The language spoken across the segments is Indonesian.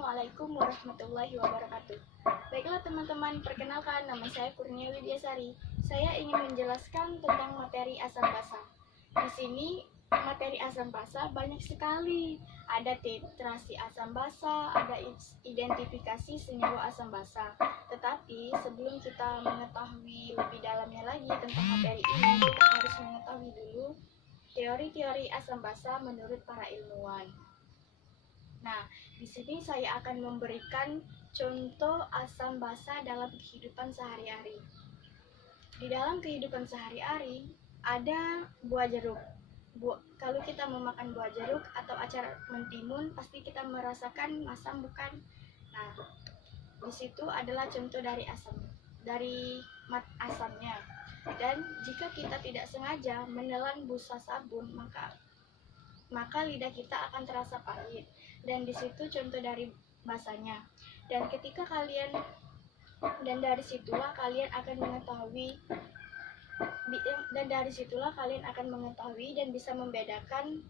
Assalamualaikum warahmatullahi wabarakatuh. Baiklah teman-teman, perkenalkan nama saya Kurnia Widyasari. Saya ingin menjelaskan tentang materi asam basa. Di sini materi asam basa banyak sekali. Ada titrasi asam basa, ada identifikasi senyawa asam basa. Tetapi sebelum kita mengetahui lebih dalamnya lagi tentang materi ini, kita harus mengetahui dulu teori-teori asam basa menurut para ilmuwan. Nah, di sini saya akan memberikan contoh asam basa dalam kehidupan sehari-hari. Di dalam kehidupan sehari-hari ada buah jeruk. Kalau kita memakan buah jeruk atau acar mentimun, pasti kita merasakan asam, bukan? Nah, di situ adalah contoh dari asamnya. Dan jika kita tidak sengaja menelan busa sabun, maka lidah kita akan terasa pahit. Dan di situ contoh dari basanya. Dan dari situlah kalian akan mengetahui dan bisa membedakan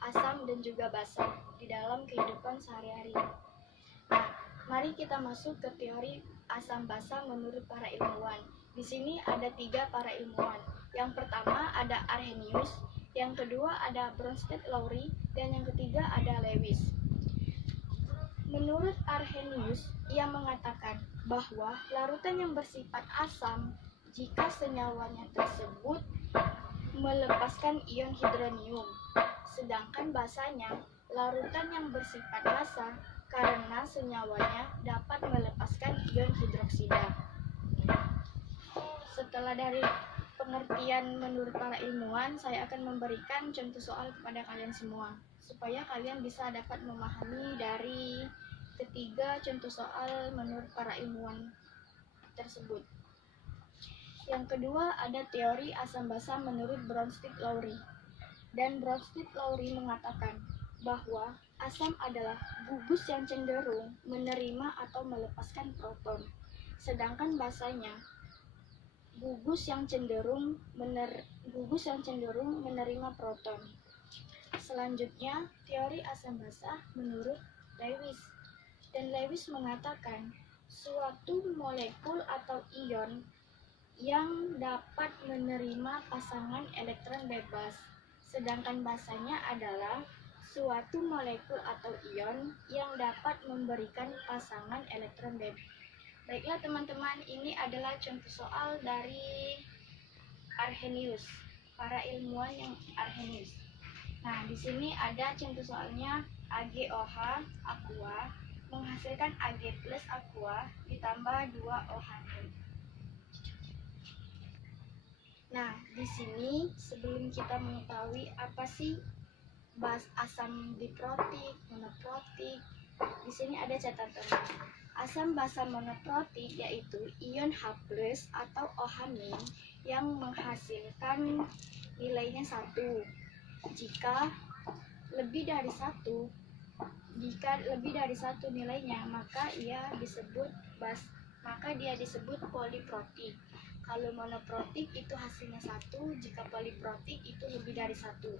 asam dan juga basa di dalam kehidupan sehari-hari. Nah, mari kita masuk ke teori asam basa menurut para ilmuwan. Di sini ada 3 para ilmuwan. Yang pertama ada Arrhenius, yang kedua ada Bronsted-Lowry, dan yang ketiga ada Lewis. Menurut Arrhenius, ia mengatakan bahwa larutan yang bersifat asam jika senyawanya tersebut melepaskan ion hidronium, sedangkan basanya larutan yang bersifat basa karena senyawanya dapat melepaskan ion hidroksida. Setelah dari pengertian menurut para ilmuwan, saya akan memberikan contoh soal kepada kalian semua, supaya kalian bisa dapat memahami dari ketiga contoh soal menurut para ilmuwan tersebut. Yang kedua ada teori asam basa menurut Bronsted-Lowry. Dan Bronsted-Lowry mengatakan bahwa asam adalah gugus yang cenderung menerima atau melepaskan proton, sedangkan basanya gugus yang cenderung menerima proton. Selanjutnya, teori asam basa menurut Lewis. Dan Lewis mengatakan suatu molekul atau ion yang dapat menerima pasangan elektron bebas, sedangkan basanya adalah suatu molekul atau ion yang dapat memberikan pasangan elektron bebas. Baiklah teman-teman, ini adalah contoh soal dari Arrhenius, para ilmuwan yang Arrhenius. Nah, di sini ada contoh soalnya AgOH aqua menghasilkan Ag plus aqua ditambah 2OH. Nah, di sini sebelum kita mengetahui apa sih asam diprotik, monoprotik, di sini ada catatan. Asam basa monoprotik yaitu ion H+ atau OH- yang menghasilkan nilainya 1. Jika lebih dari satu nilainya, maka dia disebut poliprotik. Kalau monoprotik itu hasilnya 1, jika poliprotik itu lebih dari 1.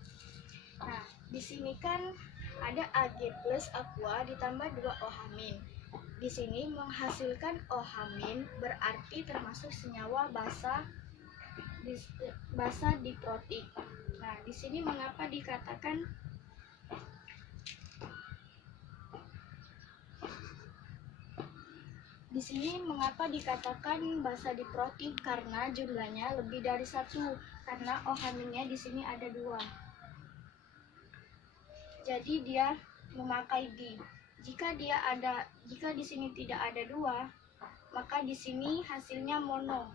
Nah, di sini kan ada Ag plus aqua ditambah 2OH-. Di sini menghasilkan OH- berarti termasuk senyawa basa diprotik. Nah, di sini mengapa dikatakan basa diprotik? Karena jumlahnya lebih dari 1. Karena OH-nya di sini ada 2. Jadi dia memakai di. Jika di sini tidak ada 2, maka di sini hasilnya mono.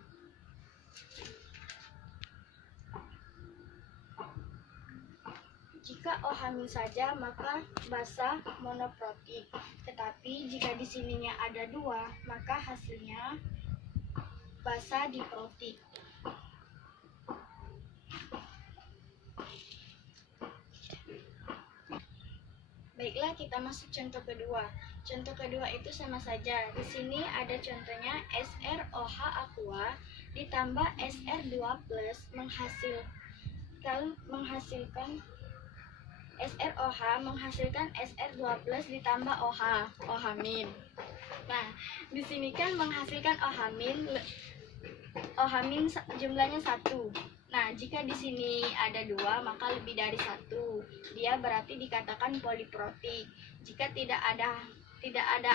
Jika OH- saja, maka basa monoprotik. Tetapi jika di sininya ada 2, maka hasilnya basa diprotik. Baiklah, kita masuk contoh kedua. Contoh kedua itu sama saja. Di sini ada contohnya SrOH aqua ditambah Sr2+ menghasilkan SROH menghasilkan SR2+ ditambah OH-min. Nah, di sini kan menghasilkan OH- jumlahnya 1. Nah, jika di sini ada 2, maka lebih dari 1. Dia berarti dikatakan poliprotik. Jika tidak ada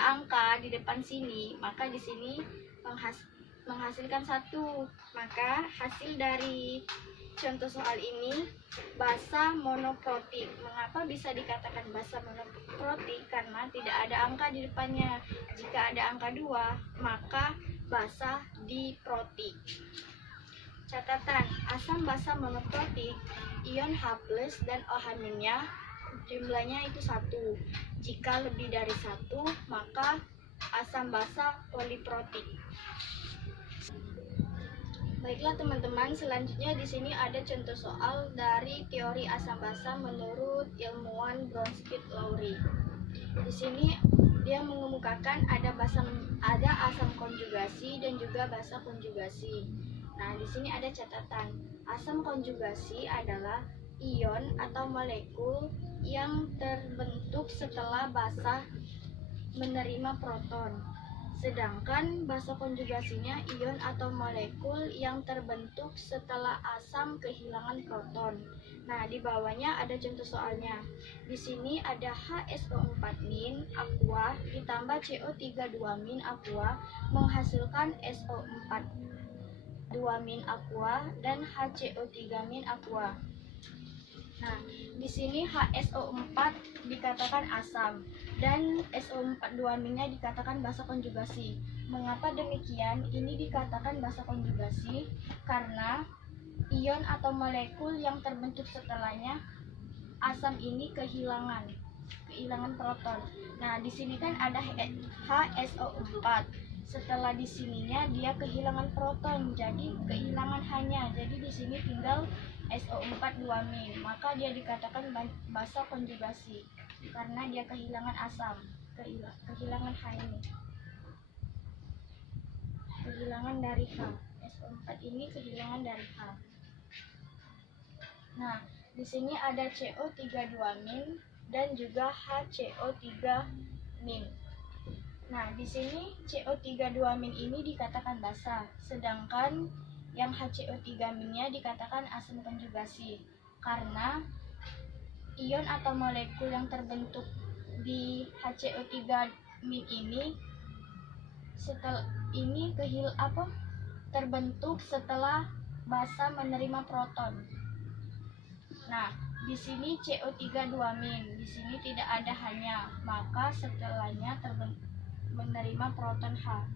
angka di depan sini, maka di sini menghasilkan 1. Maka hasil dari contoh soal ini basa monoprotik. Mengapa bisa dikatakan basa monoprotik? Karena tidak ada angka di depannya. Jika ada angka 2, maka basa diprotik. Catatan, asam basa monoprotik, ion H+ dan OH- jumlahnya itu 1. Jika lebih dari 1, maka asam basa poliprotik. Baiklah teman-teman, selanjutnya di sini ada contoh soal dari teori asam basa menurut ilmuwan Bronsted-Lowry. Di sini dia mengemukakan ada asam konjugasi dan juga basa konjugasi. Nah, di sini ada catatan. Asam konjugasi adalah ion atau molekul yang terbentuk setelah basa menerima proton. Sedangkan basa konjugasinya ion atau molekul yang terbentuk setelah asam kehilangan proton. Nah, di bawahnya ada contoh soalnya. Di sini ada HSO4- aqua ditambah CO32- aqua menghasilkan SO4-2- aqua dan HCO3- aqua. Nah, di sini HSO4 dikatakan asam dan SO4-2-nya dikatakan basa konjugasi. Mengapa demikian? Ini dikatakan basa konjugasi karena ion atau molekul yang terbentuk setelahnya asam ini kehilangan proton. Nah, di sini kan ada HSO4. Setelah di sininya dia kehilangan proton, jadi kehilangan hanya. Jadi di sini tinggal SO4-2-, maka dia dikatakan basa konjugasi karena dia kehilangan asam, kehilangan H ini, kehilangan dari H. SO4 ini kehilangan dari H. Nah, di sini ada CO32- dan juga HCO3-. Nah, di sini CO32- ini dikatakan basa, sedangkan yang HCO3-nya dikatakan asam konjugasi karena ion atau molekul yang terbentuk di HCO3- ini terbentuk setelah basa menerima proton. Nah, di sini CO32-, di sini tidak ada hanya, maka setelahnya menerima proton H.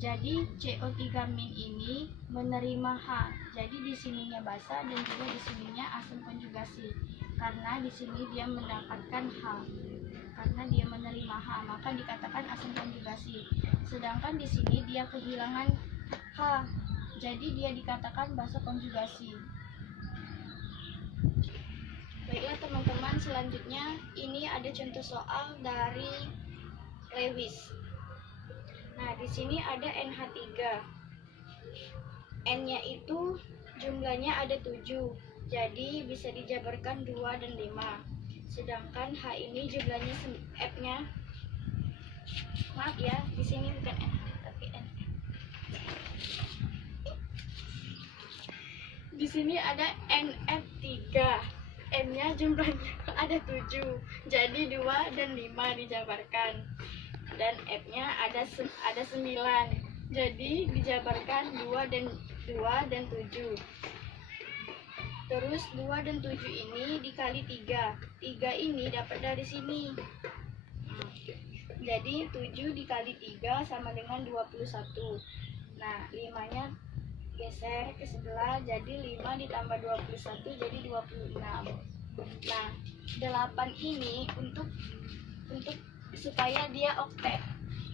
Jadi CO3- ini menerima H. Jadi di sininya basa dan juga di sininya asam konjugasi. Karena di sini dia mendapatkan H. Karena dia menerima H, maka dikatakan asam konjugasi. Sedangkan di sini dia kehilangan H. Jadi dia dikatakan basa konjugasi. Baiklah teman-teman, selanjutnya ini ada contoh soal dari Lewis. Nah, di sini ada NH3. N-nya itu jumlahnya ada 7. Jadi bisa dijabarkan 2 dan 5. Sedangkan H ini jumlahnya F-nya. Maaf ya, di sini bukan N, tapi N. Di sini ada NF3. N-nya jumlahnya ada 7. Jadi 2 dan 5 dijabarkan. Dan F-nya ada 9. Jadi dijabarkan 2 dan 7. Terus 2 dan 7 ini dikali 3. 3 ini dapat dari sini. Jadi 7 dikali 3 sama dengan 21. Nah, 5-nya geser ke sebelah, jadi 5 ditambah 21 jadi 26. Nah, 8 ini untuk supaya dia oktet.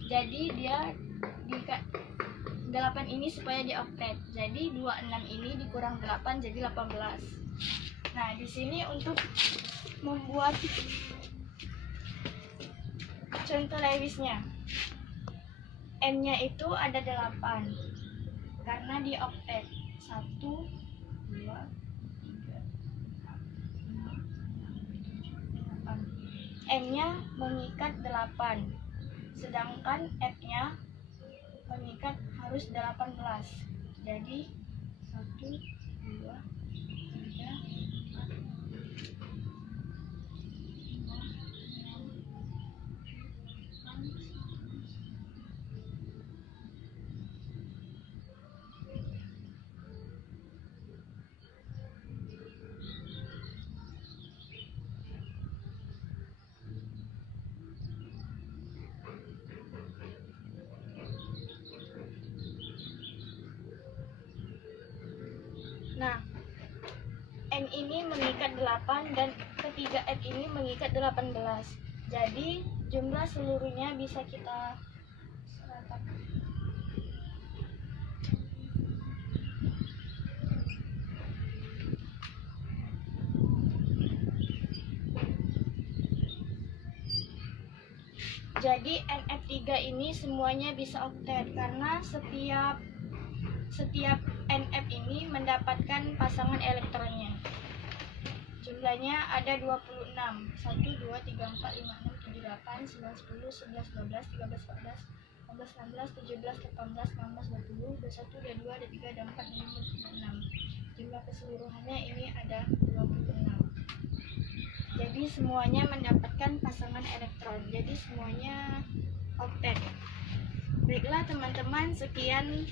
Jadi dia 8 ini supaya dia oktet. Jadi 26 ini dikurang 8 jadi 18. Nah, di sini untuk membuat contoh Lewisnya, N-nya itu ada 8 karena dia oktet. 1, 2, 3, 4, 5, 6, 7, N-nya mengikat 8, sedangkan F-nya mengikat harus 18. Jadi 1, 2, 3, 4, 5, 6, 7, 8. Nah, N ini mengikat 8 dan ketiga F ini mengikat 18. Jadi jumlah seluruhnya bisa kita ratakan. Jadi NF3 ini semuanya bisa oktet karena setiap NF ini mendapatkan pasangan elektronnya. Jumlahnya ada 26. 1, 2, 3, 4, 5, 6, 7, 8, 9, 10, 11, 12, 13, 14, 15, 16, 17, 18, 19, 20, 21, 22, 23, 24, 25, 26. Jumlah keseluruhannya ini ada 26. Jadi semuanya mendapatkan pasangan elektron. Jadi semuanya oktet. Baiklah teman-teman, sekian,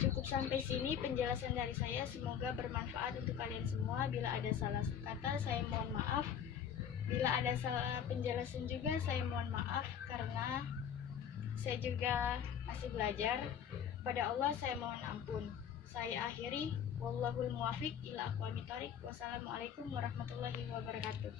cukup sampai sini penjelasan dari saya. Semoga bermanfaat untuk kalian semua. Bila ada salah kata, saya mohon maaf. Bila ada salah penjelasan juga, saya mohon maaf karena saya juga masih belajar. Pada Allah saya mohon ampun. Saya akhiri, wallahul muwafiq ila aqwamit thoriq. Wassalamualaikum warahmatullahi wabarakatuh.